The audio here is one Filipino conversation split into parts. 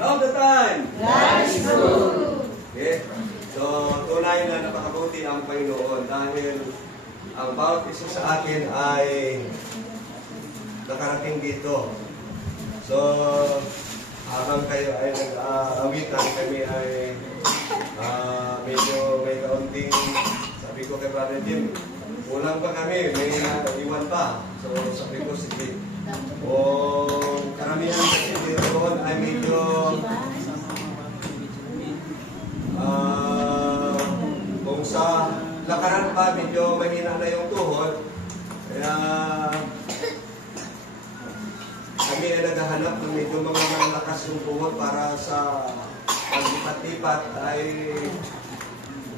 all the time. God is good. Okay? So, tunay na napakabuti ang Panginoon dahil ang bawat isa sa akin ay nakarating dito. So, habang kayo ay nag-awitan, kami ay medyo may kaunting, sabi ko kay Brother Jim, kulang pa kami, may iwan pa. So, sabi ko, sige. Karamihan kasi dito doon ay medyo kung sa lakaran pa, medyo mahina na yung tuhod. Kaya kami ay naghahanap ng medyo mga malakas yung tuhod para sa paglipat-lipat ay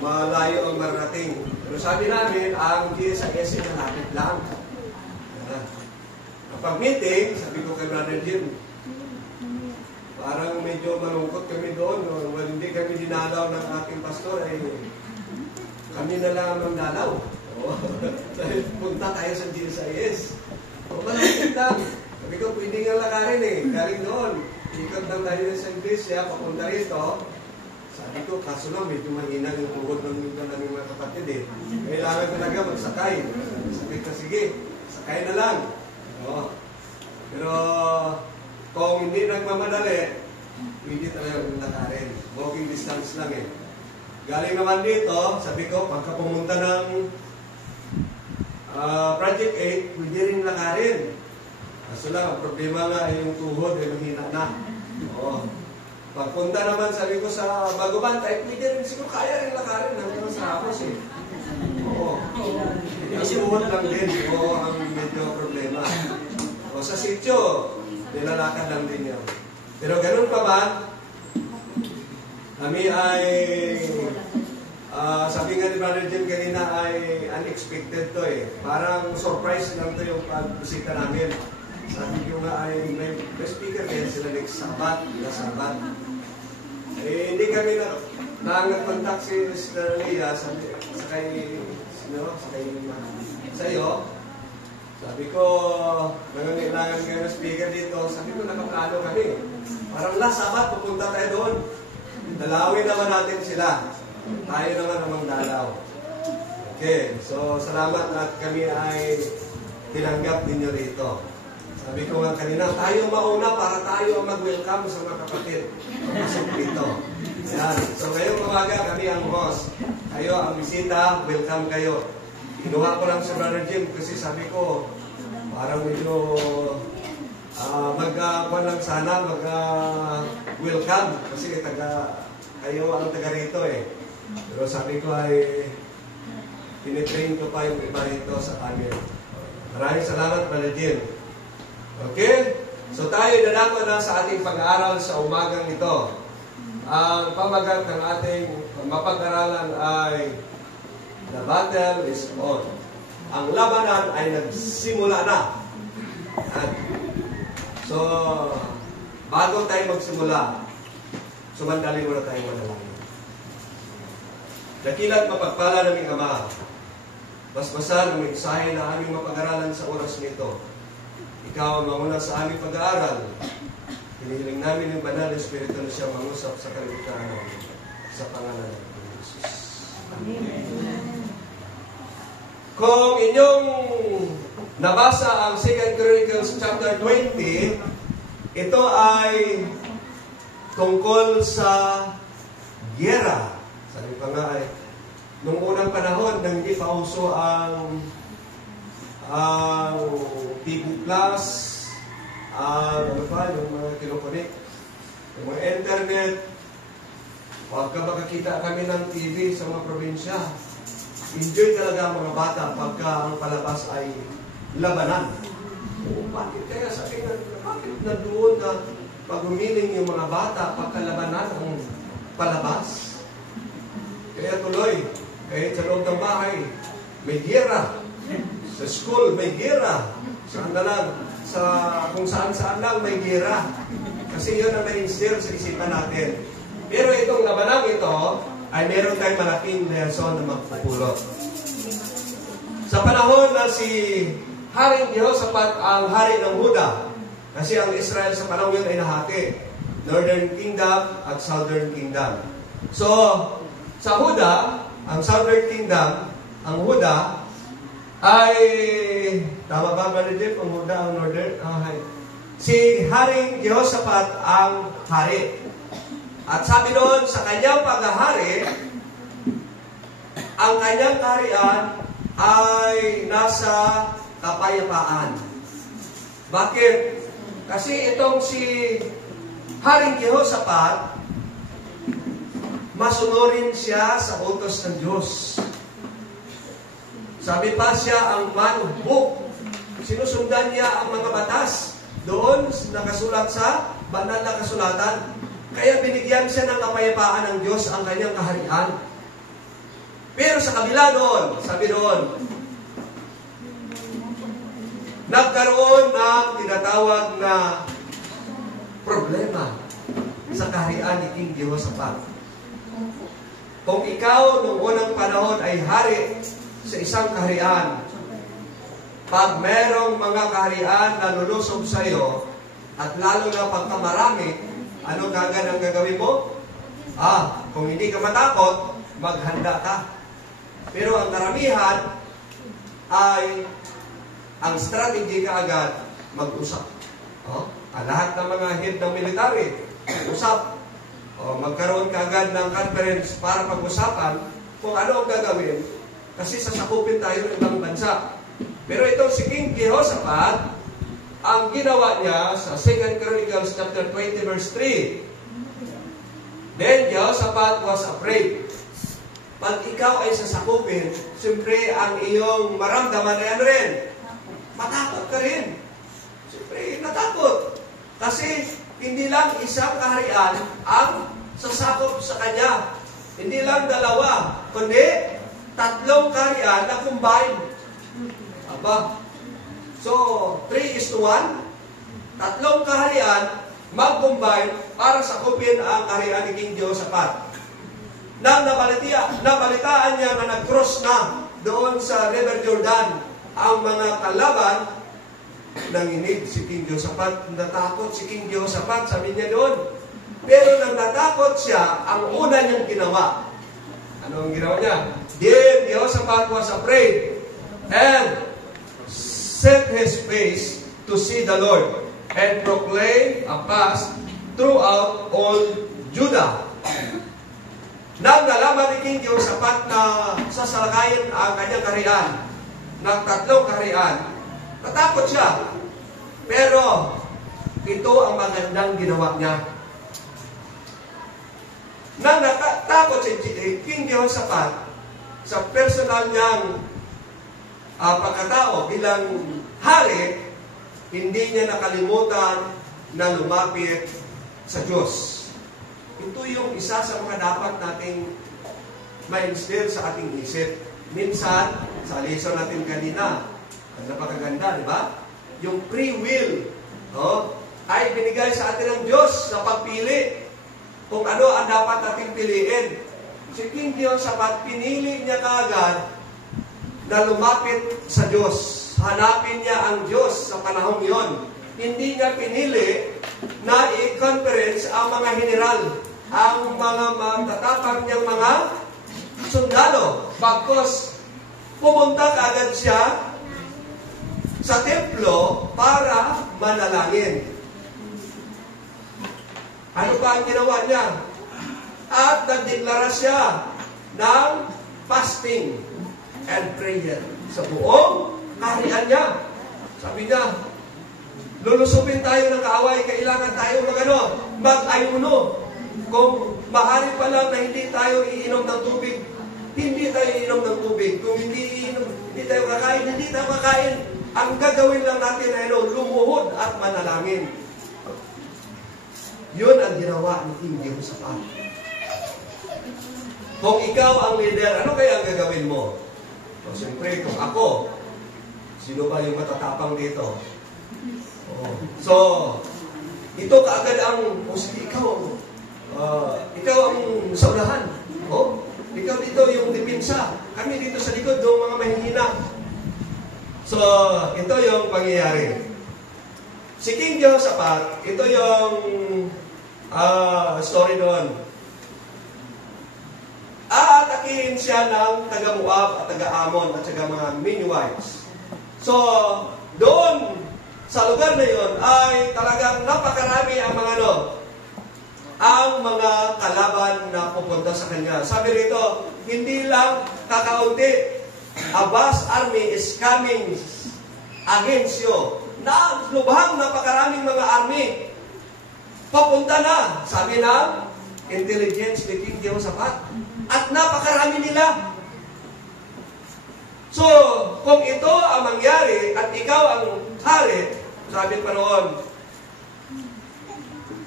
malayo ang marating. Pero sabi namin, ang GSIS ay nalapit lang. Kapag meeting, sabi ko kay Brother Jim, parang medyo malungkot kami doon. Well, hindi kami dinalaw ng ating pastor, ay kami na lang ang dalaw. Dahil punta tayo sa GSIS. Malapit lang. Sabi ko, pwede nga lakarin eh. Galing doon. Ikot lang tayo sa iglesia, papunta rito. Sabi ko, kaso lang, medyo mahina yung tuhod ng mga kapatid eh. Kailangan talaga magsakay. Sabi ko, sige, sakay na lang. Pero kung hindi nagmamadali, pwede talaga lakarin. Walking distance lang eh. Galing naman dito, sabi ko, pagka pumunta ng Project 8, pwede rin lakarin. Kaso lang, ang problema nga ay yung tuhod ay mahina na. Pagpunta naman, sabi ko sa Baguban, ay pwede rin siguro kaya rin lakarin hanggang sa hapos eh. Ang tuhod lang din. Ang medyo problema. Sa sityo, nilalakad lang din yun. Pero ganun pa ba, kami ay, sabi nga ni Brother Jim kanina ay unexpected to eh. Parang surprise lang to yung pagbisita namin. Sabi ko nga ay may speaker din sila next Sabat, na Sabat. Eh, hindi kami nag-contact si Sister Leah sa kay sa'yo. Sabi ko, nangangailangan kayo ng speaker dito. Sabi ko, nakaplano kami. Parang last Sabat, pupunta tayo doon. Dalawin naman natin sila. Tayo naman namang dalaw. Okay, so salamat at kami ay tinanggap ninyo rito. Sabi ko nga kanina, tayo mauna para tayo ang mag-welcome sa mga kapatid. Pasok dito. Ayan. So ngayong umaga, kami ang host. Kayo ang bisita, welcome kayo. Kinuha ko lang si Brother Jim kasi sabi ko, parang medyo mag-welcome kasi kayo ang taga rito eh. Pero sabi ko ay tinitrain ko pa yung iba rito sa amin. Maraming salamat, Brother Jim. Okay? So tayo dadako na sa ating pag-aaral sa umagang ito. Ang pamagat ng ating mapag-aralan ay The battle is on. Ang labanan ay nagsimula na. So, bago tayo magsimula, sumandali muna tayo manalangin. Dakilat mapagpala naming Ama, basbasan ang mensahe na aming mapag-aralan sa oras nito. Ikaw ang manguna sa aming pag-aaral. Hinihiling namin yung banal na Espiritu na siya mangusap sa kaligtahan namin. Sa pangalan ng Jesus. Amen. Kung inyong nabasa ang 2 Chronicles chapter 20, ito ay tungkol sa giyera. Sabi pa nga ay, nung unang panahon, nang hindi pa uso ang TV Plus, yung mga kinukunik, yung mga internet, pagka makakita kami ng TV sa mga probinsya, enjoy talaga ang mga bata pagka ang palabas ay labanan. Bakit kaya sabi nga, bakit na doon na pag-umiling yung mga bata pagka labanan ang palabas? Kaya tuloy, kahit sa loob ng bahay, may giyera. Sa school, may giyera. Saan na lang, kung saan-saan lang may giyera. Kasi yun ang na-instill sa isipan natin. Pero itong labanang ito, ay meron tayong malaking lesson na magpupulot. Sa panahon na si Haring Jehoshaphat ang hari ng Huda, kasi ang Israel sa panahon yun ay nahati. Northern Kingdom at Southern Kingdom. So, sa Huda, ang Southern Kingdom, ang Huda, ay, tama ba, Maridip? Ang Huda, ang Northern? Si Haring Jehoshaphat ang hari. At sabi doon, sa kanyang paghahari, ang kanyang kaharian ay nasa kapayapaan. Bakit? Kasi itong si Haring Jehoshaphat, masunurin siya sa utos ng Diyos. Sabi pa siya ang man of book. Sinusundan niya ang mga batas. Doon nakasulat sa banal na kasulatan. Kaya binigyan siya ng kapayapaan ng Diyos ang kanyang kaharian. Pero sa kabila doon, sabi doon, nagkaroon ng tinatawag na problema sa kaharian ni King Jehoshaphat. Kung ikaw noong unang panahon ay hari sa isang kaharian, pag merong mga kaharian na lulusob sa iyo, at lalo na pagkamarami, ano kagad ang gagawin mo? Kung hindi ka matakot, maghanda ka. Pero ang karamihan ay ang strategy kaagad mag-usap. Lahat ng mga head ng military, usap. Magkaroon kaagad ng conference para pag-usapan kung ano ang gagawin. Kasi sasakupin tayo ng ibang bansa. Pero itong si King Jehoshaphat, ang ginawa niya sa 2 Chronicles chapter 20 verse 3, then Jehoshaphat was afraid. Pag ikaw ay sasakupin, siyempre ang iyong maramdaman na yan rin. Matakot ka rin. Siyempre, natakot. Kasi hindi lang isang kaharian ang sasakop sa kanya. Hindi lang dalawa, kundi 3 kaharian na combine. So, 3:1, 3 kaharian mag-combine para sakupin ang kaharian ni King Jehoshaphat. Nang nabalitaan niya na nag-cross na doon sa River Jordan ang mga kalaban, nanginig si King Jehoshaphat, natakot si King Jehoshaphat, sabi niya doon. Pero nang natakot siya, ang una niyang ginawa. Ano ang ginawa niya? Then Jehoshaphat was afraid and set his face to see the Lord and proclaim a fast throughout all Judah. Nang nalaman ni King Jehoshaphat na sasalakayin ang kanyang kaharian ng 3 kaharian, natakot siya. Pero ito ang magandang ginawa niya. Nang natakot si King Jehoshaphat sa personal niyang pagkatao bilang hari, hindi niya nakalimutan na lumapit sa Diyos. Ito yung isa sa mga dapat nating ma-instill sa ating isip. Minsan, sa lesson natin kanina, ang napakaganda, di ba? Yung free will, ay binigay sa atin ng Diyos sa pagpili kung ano ang dapat nating piliin. Si King Jehoshaphat, pinili niya kaagad na lumapit sa Diyos. Hanapin niya ang Diyos sa panahong yon. Hindi niya pinili na i-conference ang mga general, ang mga matatapang niyang mga sundalo. Bagkos, pumunta kaagad siya sa templo para manalangin. Ano pa ang ginawa niya? At nagdeklara siya ng fasting and prayer sa buong kaharian niya. Sabi niya, lulusupin tayo ng kaaway, kailangan tayo mag-ayuno. Kung maaari pa lang na hindi tayo iinom ng tubig, hindi tayo iinom ng tubig. Kung hindi tayo kakain, hindi tayo kakain. Ang gagawin lang natin ay lumuhod at manalangin. Yun ang ginawa ni King Jehoshaphat. Kung ikaw ang leader, ano kaya ang gagawin mo? Siyempre, kung ako, sino ba yung matatapang dito? So, ito kaagad ang, ikaw ang saunahan. Ikaw dito yung dipinsa. Kami dito sa likod, yung mga mahihina. So, ito yung pangyayari. Si King Jehoshaphat, ito yung story doon. Aatakihin siya ng taga-Moab at taga-Amon at saka mga Miniwites. So, doon sa lugar na yon ay talagang napakarami ang mga ang mga kalaban na pupunta sa kanya. Sabi rito, hindi lang kakaunti, a vast army is coming against you. Lubhang napakaraming mga army. Papunta na, sabi ng intelligence ni King Jehoshaphat. At napakarami nila. So, kung ito ang mangyari at ikaw ang hari, sabi pa noon,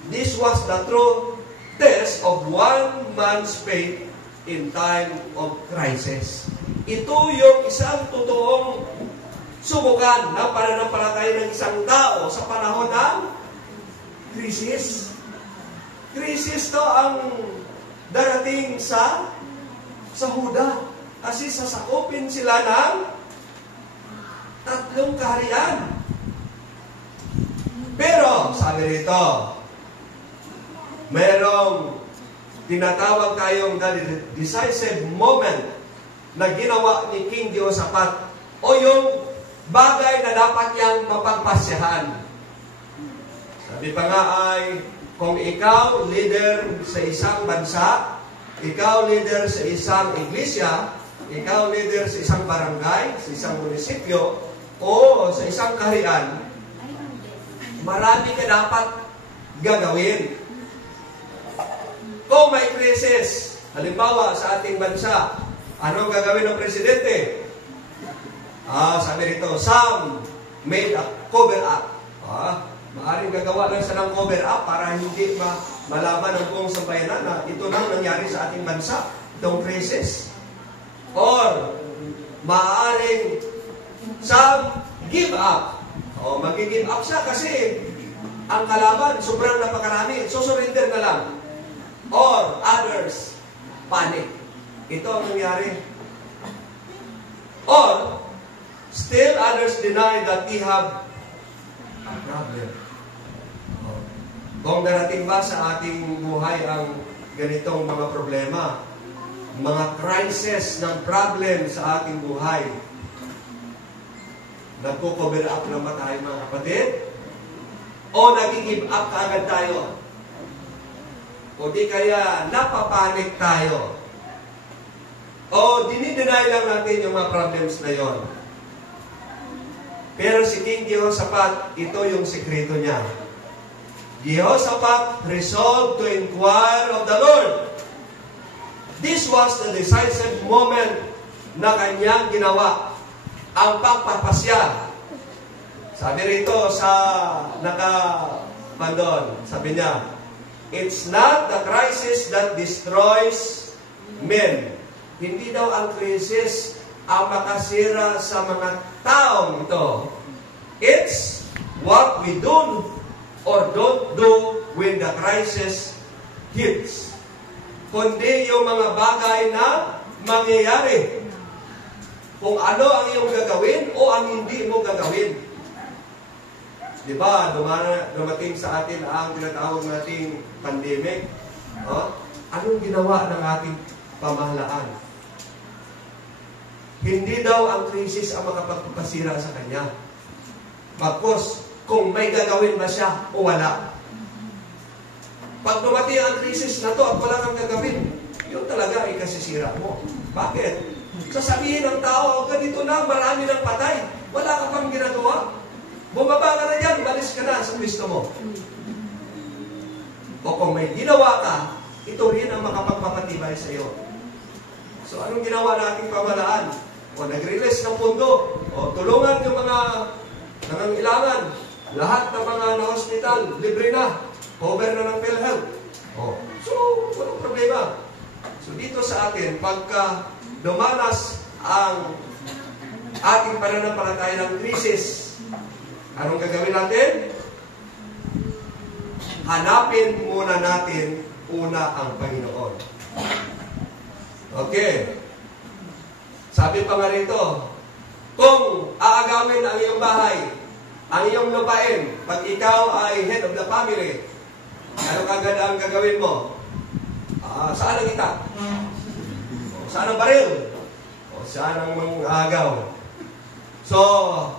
this was the true test of one man's faith in time of crisis. Ito yung isang totoong subukan ng pananampalataya ng isang tao sa panahon ng krisis. Krisis to ang darating sa Huda. Kasi sasakupin sila ng 3 kaharian. Pero, sabi rito, merong tinatawag tayong the decisive moment na ginawa ni King Jehoshaphat o yung bagay na dapat niyang mapagpasyahan. Sabi pa nga ay, kung ikaw leader sa isang bansa, ikaw leader sa isang iglesia, ikaw leader sa isang barangay, sa isang munisipyo, o sa isang kaharian, marami ka dapat gagawin. Kung may krisis, halimbawa sa ating bansa, anong gagawin ng presidente? Sabi rito, some made a cover up. Maaring gagawa lang siya ng cover up para hindi malaman ng buong sambayanan na ito nang nangyari sa ating bansa, itong krisis. Or, maaring some give up. Mag-give up siya kasi ang kalaban, sobrang napakarami. So, surrender na lang. Or, others, panic. Ito ang nangyari. Or, still others deny that we have a problem. Kung darating ba sa ating buhay ang ganitong mga problema, mga crisis ng problem sa ating buhay, nagko-cover up na ba tayo mga kapatid? O nag-give up kaagad tayo? O di kaya napapanik tayo? O dinideny lang natin yung mga problems na yon? Pero si King Jehoshaphat, ito yung sekreto niya. Jehoshaphat resolved to inquire of the Lord. This was the decisive moment na kanyang ginawa, ang pagpapasya. Sabi rito sa nakabandon, sabi niya, it's not the crisis that destroys men. Hindi daw ang krisis ang makasira sa mga taong ito. It's what we do or don't do when the crisis hits. Kundi yung mga bagay na mangyayari. Kung ano ang iyong gagawin o ang hindi mo gagawin. Diba, dumating sa atin ang tinatawag nating pandemic. Anong ginawa ng ating pamahalaan? Hindi daw ang krisis ang makapagpasira sa kanya. Bagkus, kung may gagawin ba siya o wala. Pag dumating ang krisis na to at wala kang gagawin, yun talaga ay kasisira mo. Bakit? Sasabihin ng tao, ganito na, marami ng patay. Wala ka pang ginagawa. Bumaba ka na dyan, balis ka na sa Kristo mo. O kung may ginawa ka, ito rin ang makapagpapatibay sa iyo. So anong ginawa nating pamahalaan? O nag-release ng pundo, o tulungan yung mga nangangailangan. Lahat ng mga na-hospital, libre na. Cover na ng PhilHealth. So, walang problema. So dito sa atin, pagka dumanas ang ating pananampalataya ng krisis, anong gagawin natin? Hanapin muna natin una ang Panginoon. Okay. Sabi pa nga rito, kung aagawin ang iyong bahay, ang iyong lupain, pag ikaw ay head of the family, ano kagad ang gagawin mo? Saan ang itak? Saan ang baril? Saan ang mangagaw? So,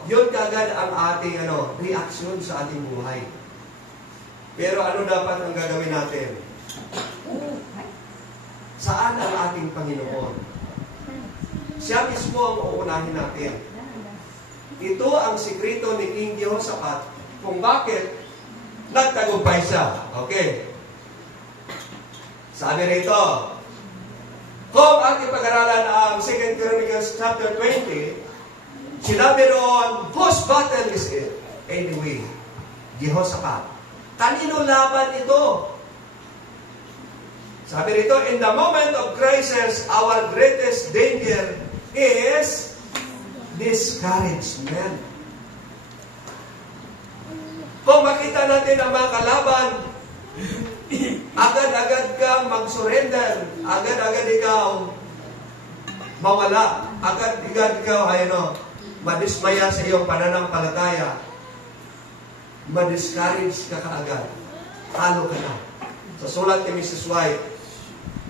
yun kagad ang ating reaksyon sa ating buhay. Pero ano dapat ang gagawin natin? Saan ang ating Panginoon? Siya mismo ang uunahin natin. Ito ang sikreto ni King Jehoshaphat kung bakit nagtagumpay siya. Okay. Sabi rito, kung ating pag-aralan ang 2 Chronicles chapter 20, sinabi roon, whose battle is it? Anyway, Jehoshaphat. Kanino laban ito? Sabi rito, in the moment of crisis, our greatest danger is discouragement. Kung makita natin ang mga kalaban, agad-agad kang mag-surrender, agad-agad ikaw mawala, agad-agad ikaw madismaya sa iyong pananampalataya, madiscourage ka kaagad, talo ka na. Sa sulat ni Mrs. White,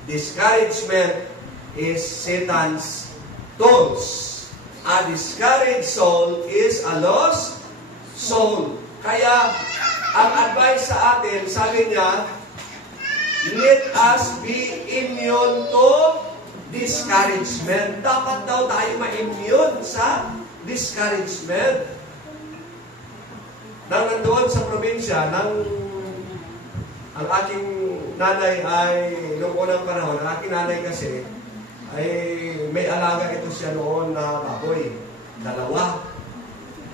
discouragement is Satan's tools. A discouraged soul is a lost soul. Kaya, ang advice sa atin, sabi niya, let us be immune to discouragement. Dapat daw tayo ma-immune sa discouragement. Nang nandoon sa probinsya, ang aking nanay ay, noong unang panahon, ang aking nanay kasi, ay may alaga ito siya noon na baboy. 2.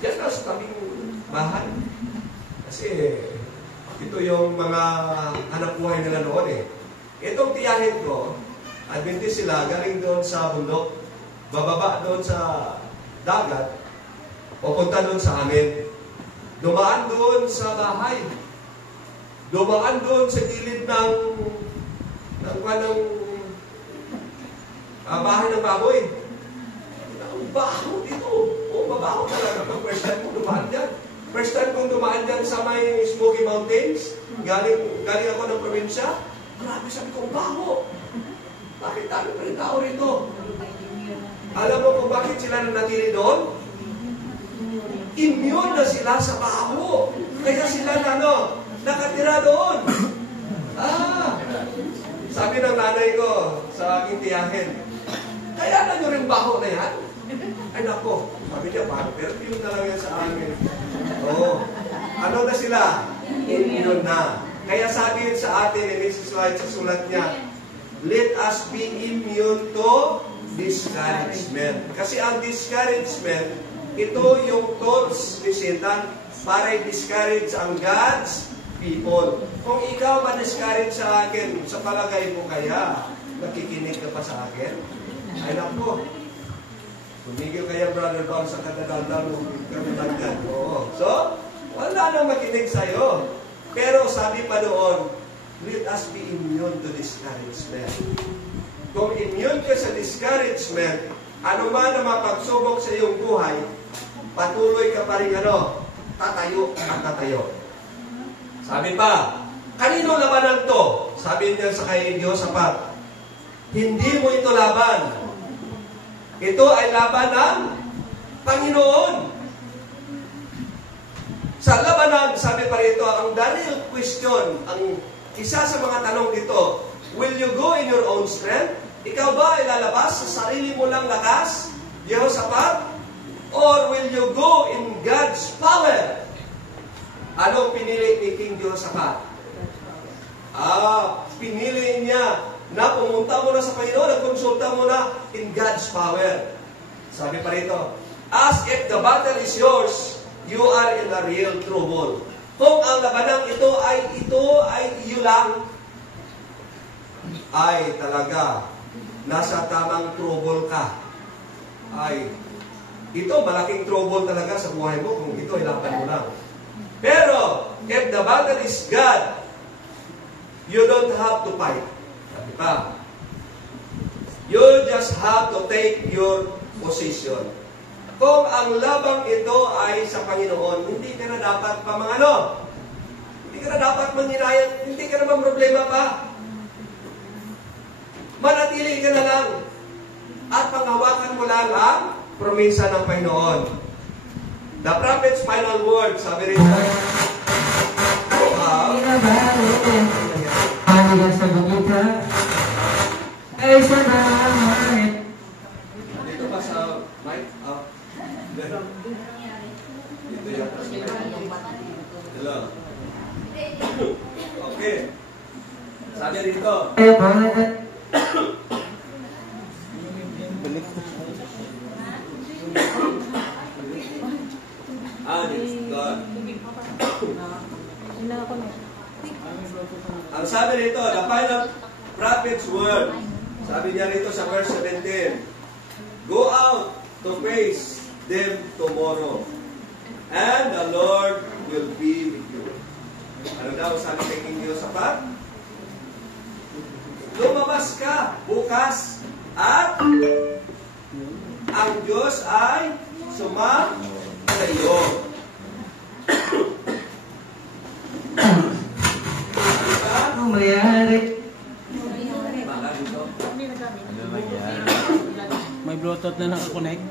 Diyan na sa tabing bahay. Kasi ito yung mga hanap buhay nila noon eh. Itong tiyahin ko, Adventist sila, galing doon sa bundok, bababa doon sa dagat, pupunta doon sa amin. Dumaan doon sa bahay. Dumaan doon sa gilid ng bahay ng baboy. Ang baho dito. Mabaho talaga pag first time kong dumaan dyan. First time kong dumaan dyan sa may Smoky Mountains. Galing ako ng probinsya. Grabe, sabi ko, baho. Bakit dami pa rin tao rito? Alam mo kung bakit sila nanatili doon? Immune na sila sa baho. Kaya sila nakatira doon. Sabi ng nanay ko sa aking tiyahin, kaya na nyo rin baho na yan? Ay nako, sabi niya, perfume na lang yan sa amin. Ano na sila? Immune na. Kaya sabi sa atin ni Mrs. White sa sulat niya, let us be immune to discouragement. Kasi ang discouragement, ito yung tools ni Satan para i-discourage ang God's people. Kung ikaw ma-discourage sa akin, sa palagay mo kaya, nakikinig ka pa sa akin? Ay nako, tumigil kaya Brother Bang sa kadadaldal mo, kamatagdan. So, wala nang makinig sa'yo. Pero sabi pa doon, let us be immune to discouragement. Kung immune ka sa discouragement, ano man na mapagsubok sa iyong buhay, patuloy ka pa rin tatayo at tatayo. Sabi pa, kanino labanan to? Sabi niya sa kay Jehoshaphat, hindi mo ito laban. Ito ay laban ng Panginoon. Sa labanan, sabi pa rito, ang Daniel question, ang isa sa mga tanong dito, will you go in your own strength? Ikaw ba ay lalabas sa sarili mo lang lakas, Jehoshaphat? Or will you go in God's power? Ano pinili ni King Jehoshaphat? Pinili niya na pumunta mo na sa Panginoon, nagkonsulta mo na in God's power. Sabi pa rito, as if the battle is yours, you are in a real trouble. Kung ang labanang ito ay iyo lang, ay talaga, nasa tamang trouble ka. Ito, malaking trouble talaga sa buhay mo kung ito ay laban mo lang. Pero, if the battle is God, you don't have to fight. Diba? You just have to take your position. Kung ang labang ito ay sa Panginoon, hindi ka na dapat Hindi ka na dapat manghinayang, hindi ka naman problema pa. Manatili ka na lang. At panghawakan mo lang ang promesa ng Panginoon. The prophet's final word, sabi rin tayo. Dito ba sa mic? Dito yata sa mic. Hello. Okay. Sabi rito. Ang sabi rito, the final prophet's word. Sabi niya rito sa verse 17, go out to face them tomorrow, and the Lord will be with you. Ano daw sabi kay King Jehoshaphat? Lumabas ka bukas at ang Diyos ay sumama sa iyo. Ano mayari? May Bluetooth na nakakonect.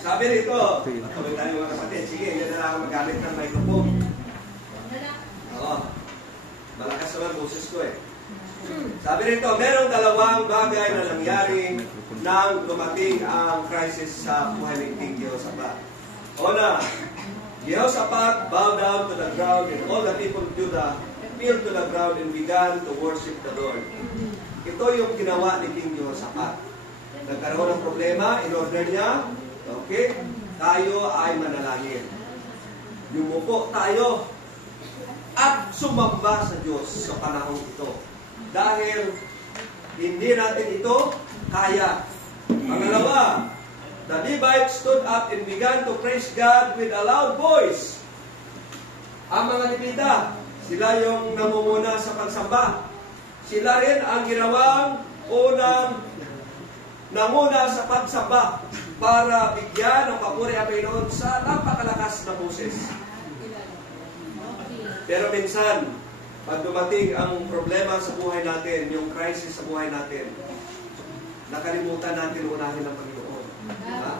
Sabi rito, patuloy tayo mga kapatid. Sige, hindi na lang ako magamit ng microphone. Oo. Malakas naman boses ko eh. Sabi rito, merong dalawang bagay na nangyari nang dumating ang crisis sa buhay ng King Jehoshaphat. Una, Jehoshaphat bowed down to the ground and all the people of Judah fell to the ground and began to worship the Lord. Ito yung ginawa ni King Jehoshaphat. Nagkaroon ng problema, in-order niya, okay, tayo ay manalangin. Yumuko tayo at sumamba sa Diyos sa panahon ito. Dahil hindi natin ito kaya. Pangalawa, the Levites stood up and began to praise God with a loud voice. Ang mga Levita, sila yung namumuna sa pagsamba. Sila rin ang ginawang unang nanguna sa pagsamba para bigyan ng papuri ang Panginoon sa napakalakas na boses. Pero minsan, pag dumating ang problema sa buhay natin, yung crisis sa buhay natin, nakalimutan natin unahin ng Panginoon. Diba?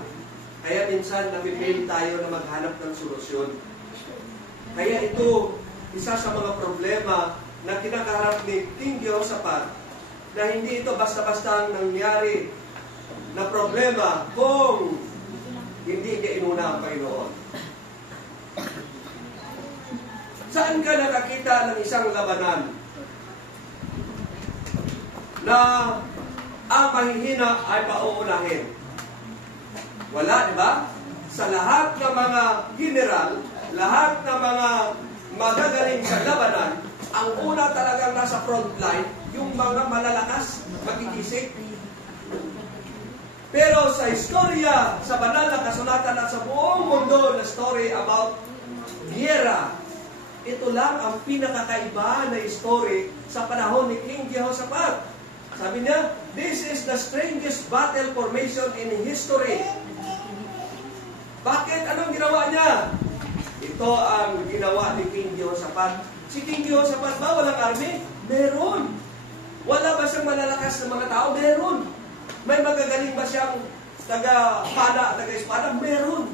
Kaya minsan, napipail tayo na maghanap ng solusyon. Kaya ito, isa sa mga problema na kinakaharap ni King Jehoshaphat, na hindi ito basta-basta ang nangyari na problema kung hindi niya inuna ang Panginoon. Saan ka nakakita ng isang labanan na ang mahihina ay pauunahin? Wala, di ba? Sa lahat ng mga general, lahat ng mga magagaling sa labanan, ang una talagang nasa front line, yung mga malalakas, magkikisik. Pero sa istorya, sa banal na kasulatan at sa buong mundo na story about giyera, ito lang ang pinakakaiba na story sa panahon ni King Jehoshaphat. Sabi niya, this is the strangest battle formation in history. Bakit? Anong ginawa niya? Ito ang ginawa ni King Jehoshaphat. Si King Jehoshaphat ba walang army? Meron. Wala ba siyang malalakas na mga tao? Meron. May magagaling ba siyang taga-pada, taga-espada? Meron.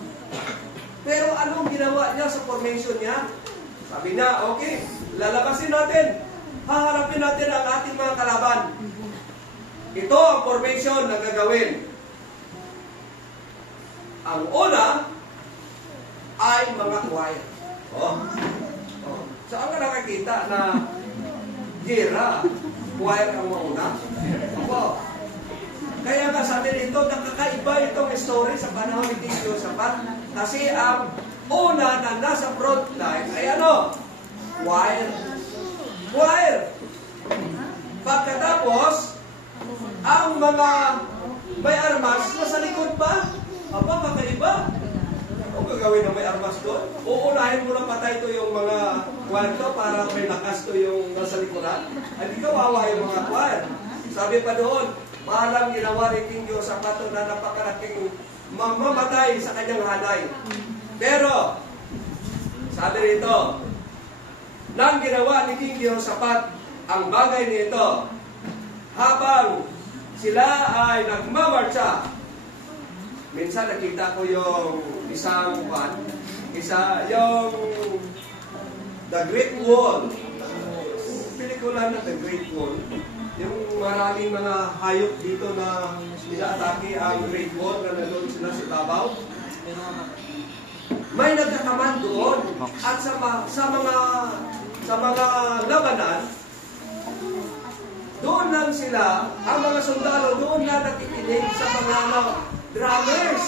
Pero anong ginawa niya sa formation niya? Sabi niya, okay, lalabasin natin. Haharapin natin ang ating mga kalaban. Ito ang formation na gagawin. Ang una ay mga choir. Saan ka nakakita na gera, choir ang mauna? Kaya nga sabi nito, nakakaiba itong story sa panahon ni King Jehoshaphat. Kasi ang una na nasa front line ay ano? Choir. Choir. Pagkatapos, ang mga may armas nasa likod pa. Aba, kakaiba. gagawin na may armas doon? Uunahin mo na patay to yung mga kwarto para may lakas to yung nasa likuran? Hindi kawawa yung mga kwar. Sabi pa doon, parang ginawa ni King Jehoshaphat na napakalaking mamamatay sa kanyang hanay. Pero, sabi rito, nang ginawa ni King Jehoshaphat ang bagay nito, habang sila ay nagmamarcha, minsan nakita ko yung yung The Great Wall. Pelikula na The Great Wall. Yung maraming mga hayop dito na nila-atake ang Great Wall na nanood sila sa Davao. May nagkakaman doon at sa mga labanan, doon lang sila, ang mga sundalo, doon na nakikinig sa mga drummers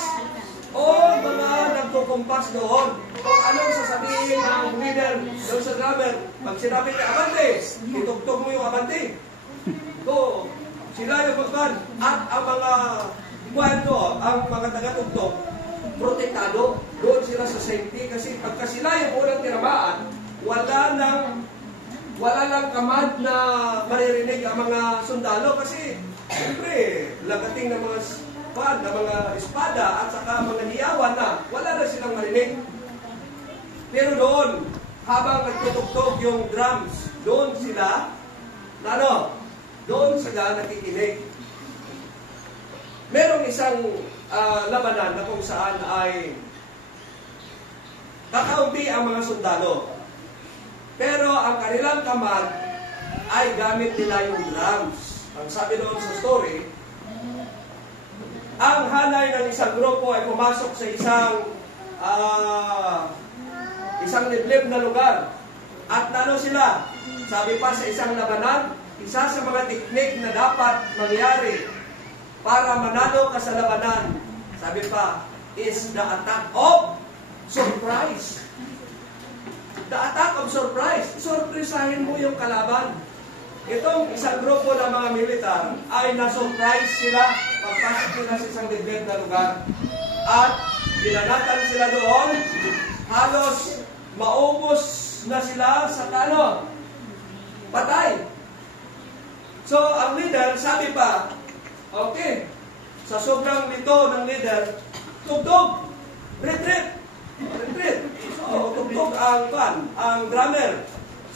o mga nagkukumpas doon. Kung anong sasabihin ng leader doon sa drummer, pag sinabi ka, abante, itugtog mo yung abante. So, sila yung pagkan. At ang mga kwento, ang mga taga-tugtog, protektado, doon sila sa safety. Kasi pagka sila yung unang tinamaan, wala lang kamad na maririnig ang mga sundalo kasi siyempre lagating ng mga espada at saka mga hiyawan na wala na silang marinig. Pero doon, habang nagtutugtog yung drums, doon sila nakikinig. Merong isang labanan na kung saan ay kakaunti ang mga sundalo. Pero ang kanilang kamad ay gamit nila yung drums. Ang sabi doon sa story, ang hanay ng isang grupo ay pumasok sa isang liblib na lugar. At sila, sabi pa sa isang labanan, isa sa mga teknik na dapat mangyari para manalo ka sa labanan, sabi pa, is the attack of surprise. The attack of surprise. Surprisahin mo yung kalaban. Itong isang grupo ng mga militar ay na-surprise sila pagpasok nila sa isang liblib na lugar. At ginanatan sila doon. Halos maubos na sila sa patay. So, ang leader, sabi pa, okay, sa sobrang lito ng leader, tugtog, retreat. So, tugtog ang drummer.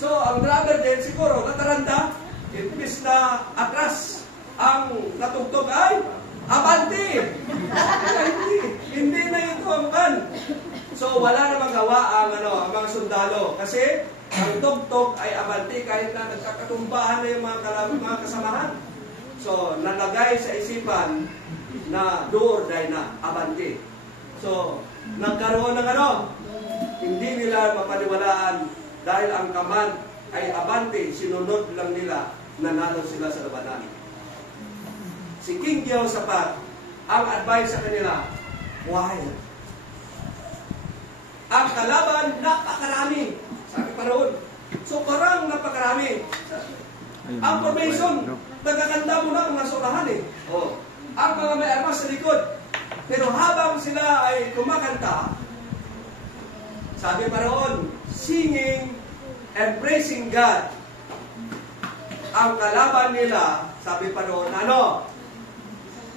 So, ang drummer din siguro nataranda, imbis na atras ang natugtog ay abante. Hindi na ito ang So, wala na magawa ang mga sundalo kasi ang tugtog ay abante kahit na nagkakatumbahan na yung mga kasamahan. So, nalagay sa isipan na do or die na, abante. So, nagkaroon ng hindi nila mapaniwalaan dahil ang command ay abante, sinunod lang nila, nanalo sila sa labanan. Si King Jehoshaphat, ang advice sa kanila, quiet. Ang kalaban, napakarami. Sabi pa roon. So, parang napakarami. Ang formation, nagkakanda mo na ang nasa unahan Ang mga may armas sa likod. Pero habang sila ay kumakanta, sabi pa roon, singing and praising God. Ang kalaban nila, sabi pa roon,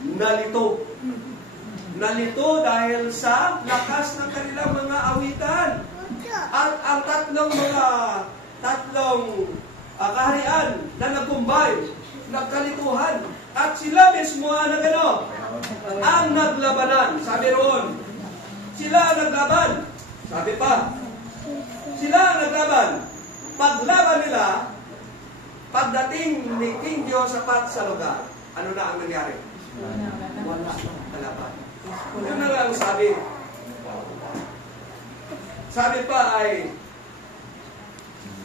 nalito. Nalito dahil sa lakas ng kanilang mga awitan. At ang tatlong kaharian na nagkumbay, nagkalituhan. At sila mismo ang naglabanan. Sabi roon, sila naglaban. Sabi pa, sila naglaban. Paglaban nila, pagdating ni King Jehoshaphat sa lugar, ano na ang nangyari? Wala kalaban. Yun na lang sabi. Sabi pa ay,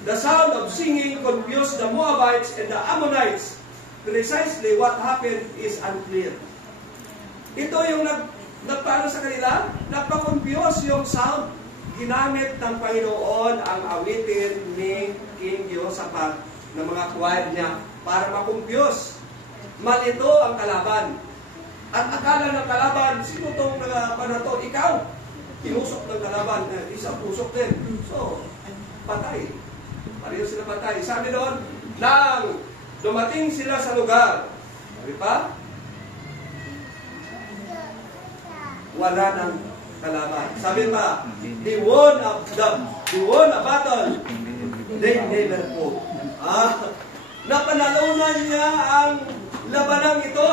the sound of singing confused the Moabites and the Ammonites. Precisely what happened is unclear. Ito yung nagpaano sa kanila, nagpa-confuse yung sound. Ginamit ng Panginoon ang awitin ni King Jehoshaphat ng mga choir niya para ma-confuse. Malito ang kalaban. At akala ng kalaban, sino itong nagpano to? Ikaw. tinusok ng kalaban, isang tusok din. So, patay. Pareho sila patay. Sabi doon, nang dumating sila sa lugar, sabi pa, wala nang kalaban. Sabi pa, they won a battle they never fought. Napanalunan niya ang labanang ito.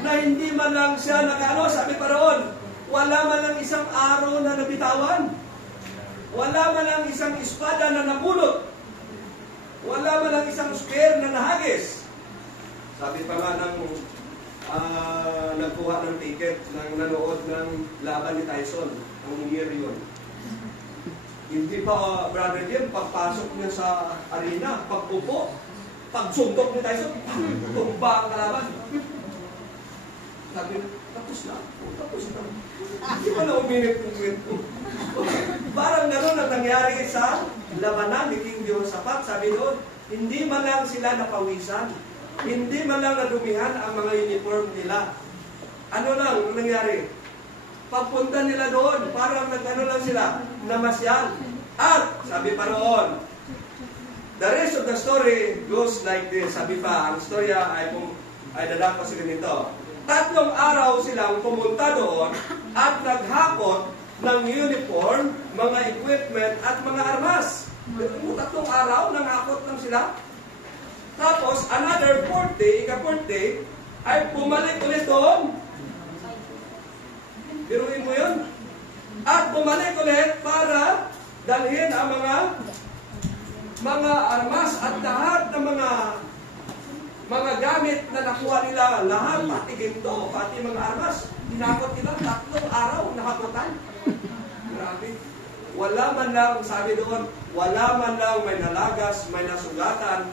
Na hindi man lang siya nakano, sabi pa roon, wala man lang isang araw na nabitawan. Wala man lang isang espada na napulot. Wala man lang isang spear na nahagis. Sabi pa nga ng nagkuha ng ticket, ng nanood ng laban ni Tyson, ang year yun. Hindi pa, Brother Jim, pagpasok niya sa arena, pagpupo, pagsuntok ni Tyson, tumba ang kalaban. Sabi, tapos na. Hindi pa na uminit. Parang gano'n ang nangyari sa labanan ni King Jehoshaphat. Sabi doon, hindi man lang sila napawisan. Hindi man lang nadumihan ang mga uniform nila. Ano lang nangyari? Pagpunta nila doon, parang nag-ano lang sila, namasyal. At, sabi pa roon, the rest of the story goes like this. Sabi pa, ang storya ay dadako sila nito. 3 araw silang pumunta doon at naghakot ng uniform, mga equipment at mga armas. 3 araw, nanghakot lang sila. Tapos, another 4th day, ika-4th day, ay bumalik ulit doon. Biruin mo yun. At bumalik ulit para dalhin ang mga armas at lahat ng mga gamit na nakuha nila, lahat, pati ginto, pati mga armas, hinakot nila 3 araw, nahakotan. Grabe. Wala man lang, sabi doon, wala man lang may nalagas, may nasugatan,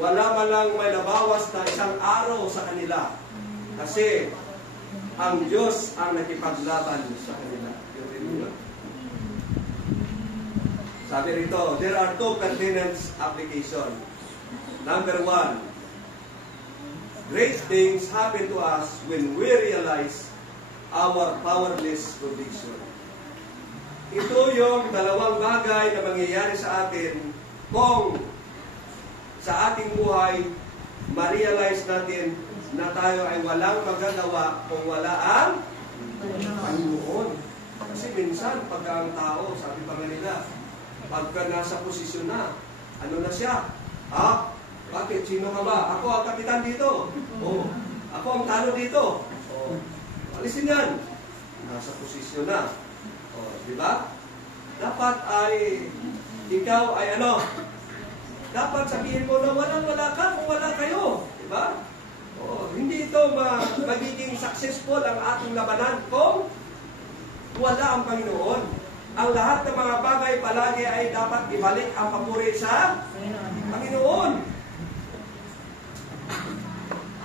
wala man lang may nabawas na 1 araw sa kanila. Kasi ang Diyos ang nakipaglaban sa kanila. Sabi rito, there are 2 pertinent application. Number 1, great things happen to us when we realize our powerless condition. Ito yung 2 bagay na mangyayari sa atin kung sa ating buhay, ma-realize natin na tayo ay walang magagawa kung wala ang Panginoon. Kasi minsan, pagka ang tao, sabi pa nga nila, pagka nasa posisyon na, ano na siya? Bakit? Sino ka ba? Ako ang kapitan dito. Ako ang talo dito. Alisin yan. Nasa posisyon na. Di ba? Dapat ay, ikaw ay ano? Dapat sabihin mo na walang-wala ka kung wala kayo. Diba? Hindi ito magiging successful ang ating labanan kung wala ang Panginoon. Ang lahat ng mga bagay palagi ay dapat ibalik ang papuri sa Panginoon.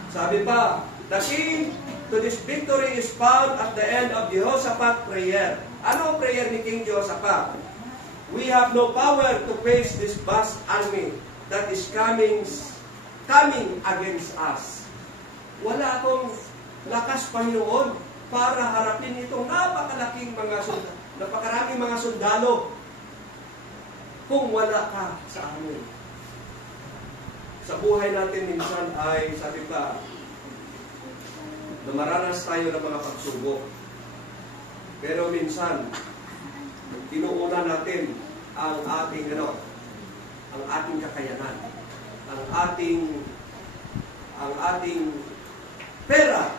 Sabi pa, the key to this victory is found at the end of Jehoshaphat's prayer. Ano ang prayer ni King Jehoshaphat? We have no power to face this vast army that is coming against us. Wala akong lakas, Panginoon, para harapin itong napakaraming mga sundalo kung wala ka sa amin. Sa buhay natin minsan ay, sabi pa, dumaranas tayo ng mga pagsubok. Pero minsan, tinuuna natin ang ating kakayanan, ang ating pera,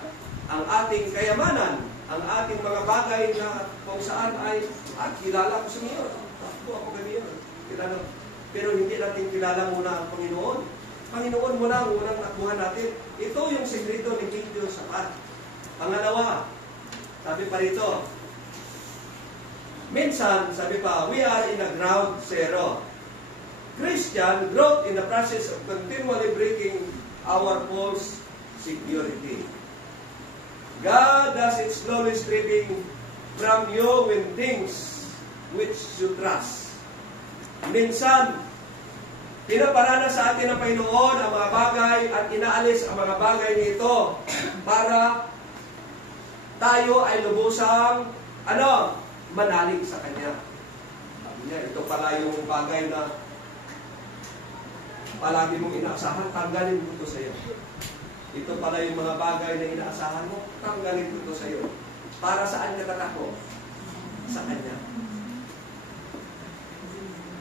ang ating kayamanan, ang ating mga bagay na kung saan ay kilala ko sa Mayor. Ako kami yun. Pero hindi natin kilala muna ang Panginoon. Panginoon muna ang unang nakuha natin. Ito yung sekreto ni King Jehoshaphat. Pangalawa, sabi pa rito, minsan, sabi pa, we are in a ground zero. Christian growth in the process of continually breaking our false security. God does it slowly stripping from you when things which you trust. Minsan, pinaparana sa atin ng Panginoon ang mga bagay at inaalis ang mga bagay nito para tayo ay lubusang manalig sa Kanya. Sabi niya, ito pala yung bagay na palagi mong inaasahan, tanggalin ko ito sa iyo. Ito pala yung mga bagay na inaasahan mo, tanggalin ko ito sa iyo. Para saan ka tatako? Sa Kanya.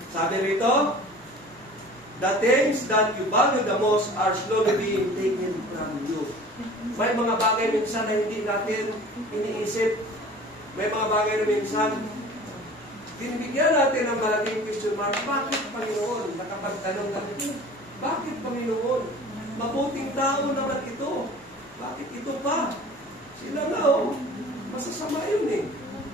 Sabi rito, the things that you value the most are slowly being taken from you. May mga bagay minsan na hindi natin iniisip. May mga bagay na minsan, binibigyan natin ng malaking question mark, bakit Panginoon? Nakapagtanong kami, bakit Panginoon? Mabuting tao naman ito. Bakit ito pa? Sila na masasama yun eh.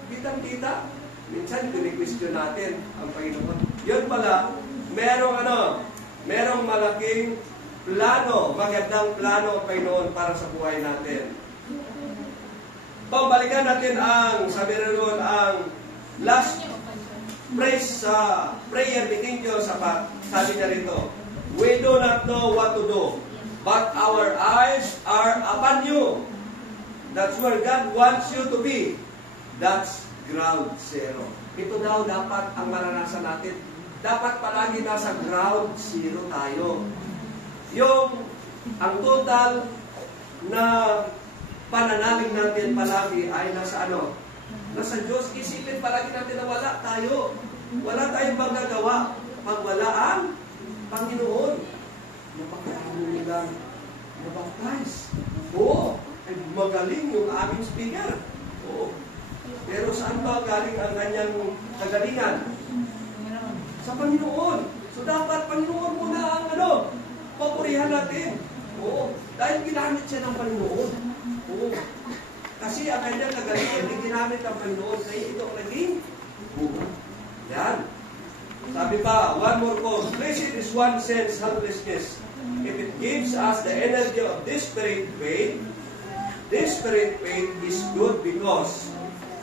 Kitang-kita. Minsan, question natin ang Panginoon. Yun pala, merong malaking plano, magandang plano ang Panginoon para sa buhay natin. Balikan natin sabi rin ang last praise prayer ni King Jehoshaphat. Sabi niya rito, we do not know what to do, but our eyes are upon you. That's where God wants you to be. That's ground zero. Ito daw dapat ang maranasan natin. Dapat palagi nasa ground zero tayo. Ang total na pananalig natin palagi ay nasa nasa Diyos. Isipin palagi natin na wala tayo. Wala tayong magagawa pag wala ang Panginoon. Napakahalo nilang nabaptize. Oo, ay magaling yung aming speaker. Oo. Pero saan ba galing ang kanyang kagalingan? Sa Panginoon. So dapat Panginoon muna ang papurihan natin. Oo. Dahil ginamit siya ng Panginoon. Oo. Kasi ang kanyang kagalingan ay ginamit ng Panginoon. Kaya ito ang naging yan. Sabi pa, one more quote. Blessed is one sense helplessness. If it gives us the energy of desperate faith is good because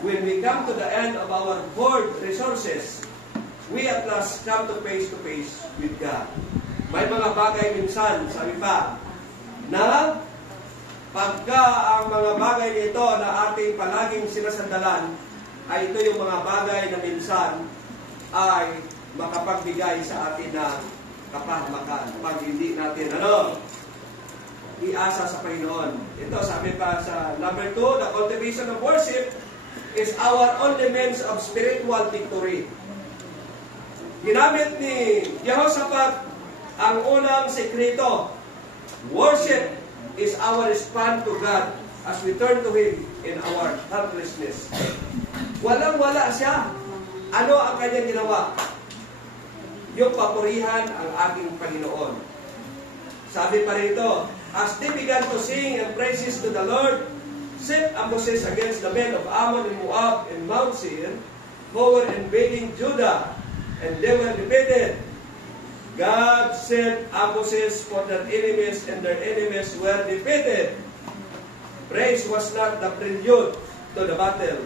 when we come to the end of our hoard resources, we at last come to face with God. May mga bagay minsan, sabi pa, na pagka ang mga bagay nito na ating palaging sinasandalan, ay ito yung mga bagay na minsan ay makapagbigay sa atin na kapahamakan. Pag hindi natin iasa sa Panginoon. Ito, sabi pa sa number 2, the cultivation of worship is our only means of spiritual victory. Ginamit ni Jehoshaphat ang unang sekreto. Worship is our response to God as we turn to Him in our helplessness. Walang-wala siya. Ano ang kanyang ginawa? Yung papurihan ang aking Panginoon. Sabi pa rito, as they began to sing and praises to the Lord, set ambushes against the men of Ammon and Moab and Mount Seir, who were invading Judah, and they were defeated. God set ambushes for their enemies, and their enemies were defeated. Praise was not the prelude to the battle.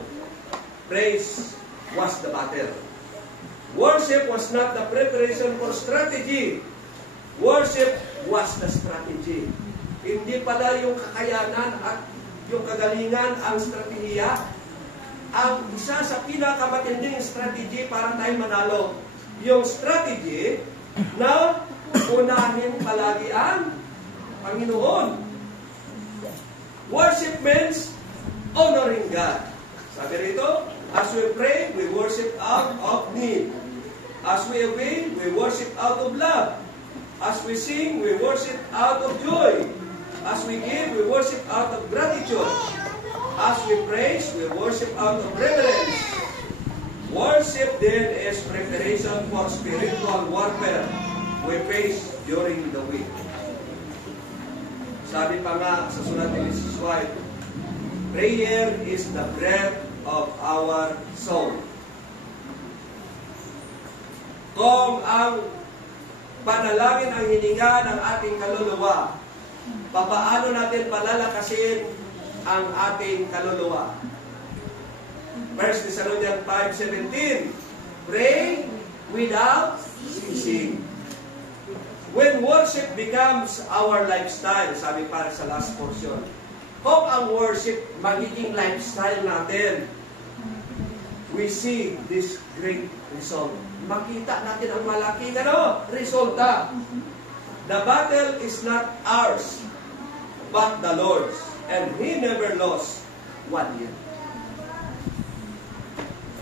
Praise was the battle. Worship was not the preparation for strategy. Worship was the strategy. Hindi pala yung kakayanan at yung kagalingan ang strategiya. Ang isa sa pinakamatinding strategy para tayo manalo, yung strategy na unahin palagi ang Panginoon. Worship means honoring God. Sabi rito, as we pray, we worship out of need. As we obey, we worship out of love. As we sing, we worship out of joy. As we give, we worship out of gratitude. As we praise, we worship out of reverence. Worship then is preparation for spiritual warfare we face during the week. Sabi pa nga sa sulat ni Mrs. White, prayer is the breath of our soul. Kung ang panalangin ang hininga ng ating kaluluwa, papaano natin palalakasin ang ating kaluluwa? 1 Thessalonians 5:17, pray without ceasing. When worship becomes our lifestyle, sabi para sa last portion, kung ang worship magiging lifestyle natin, we see this great result. Makita natin ang malaking resulta. The battle is not ours, but the Lord's. And He never lost one yet.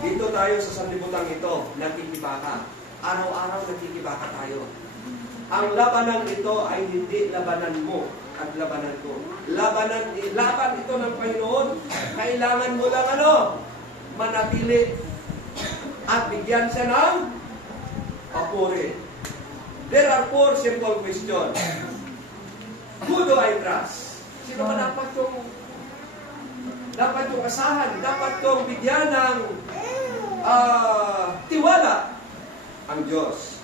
Dito tayo sa sanlibutan ito, nakikibaka. Araw-araw nakikibaka tayo. Ang labanan ito ay hindi labanan mo at labanan ko. Laban ito ng Panginoon. Kailangan mo lang manatili at bigyan siya ng papuri. There are 4 simple questions. Who do I trust? Sino ba dapat yung asahan? Dapat yung bigyan ng tiwala? Ang Diyos.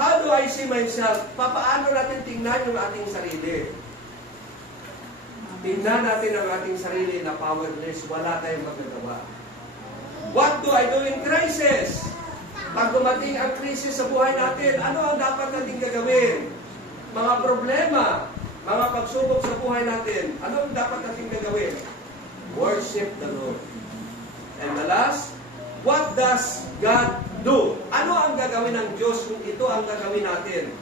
How do I see myself? Papaano natin tingnan yung ating sarili? Tingnan natin ang ating sarili na powerless. Wala tayong magagawa. What do I do in crisis? Pag dumating ang krisis sa buhay natin, ano ang dapat natin gagawin? Mga problema, mga pagsubok sa buhay natin, ano ang dapat natin gagawin? Worship the Lord. And the last, what does God do? Ano ang gagawin ng Diyos kung ito ang gagawin natin?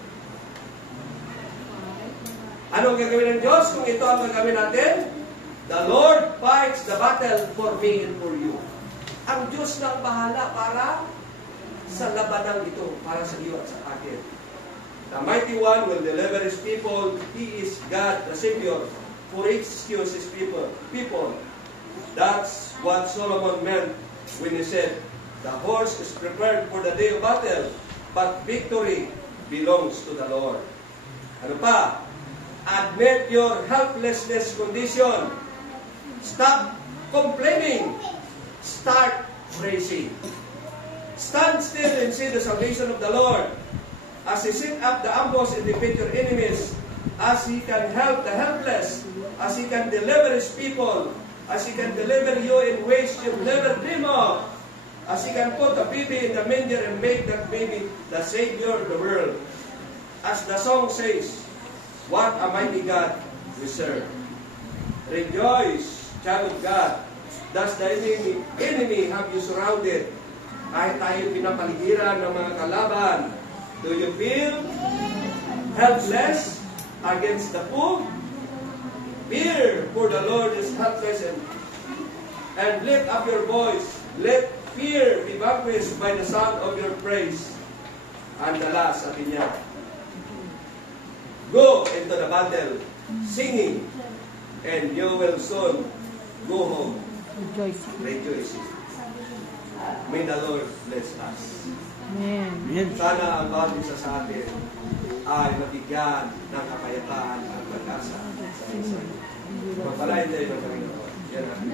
Ano ang gagawin ng Diyos kung ito ang gagawin natin? The Lord fights the battle for me and for you. Ang Diyos lang bahala para sa labanang ito, para sa iyo at sa akin. The Mighty One will deliver His people. He is God, the Savior, who rescues His people. That's what Solomon meant when he said, the horse is prepared for the day of battle, but victory belongs to the Lord. Ano pa? Admit your helplessness condition. Stop complaining. Start praising. Stand still and see the salvation of the Lord. As He set up the ambush and defeat your enemies, as He can help the helpless, as He can deliver His people, as He can deliver you in ways you've never dreamed of, as He can put a baby in the manger and make that baby the Savior of the world. As the song says, what a mighty God we serve. Rejoice, child of God. Does the enemy have you surrounded? Kahit tayo pinapaligiran ng mga kalaban, do you feel helpless against the foe? Fear, for the Lord is helpless, and lift up your voice. Let fear be vanquished by the sound of your praise. And the last, sabi niya, go into the battle, singing, and you will soon go home, rejoicing. May the Lord bless us. Amen. Sana ang bawat isa sa atin ay mabigyan ng kapayapaan at pag-asa sa isa. Magpalain tayo ng Panginoon. Yan ang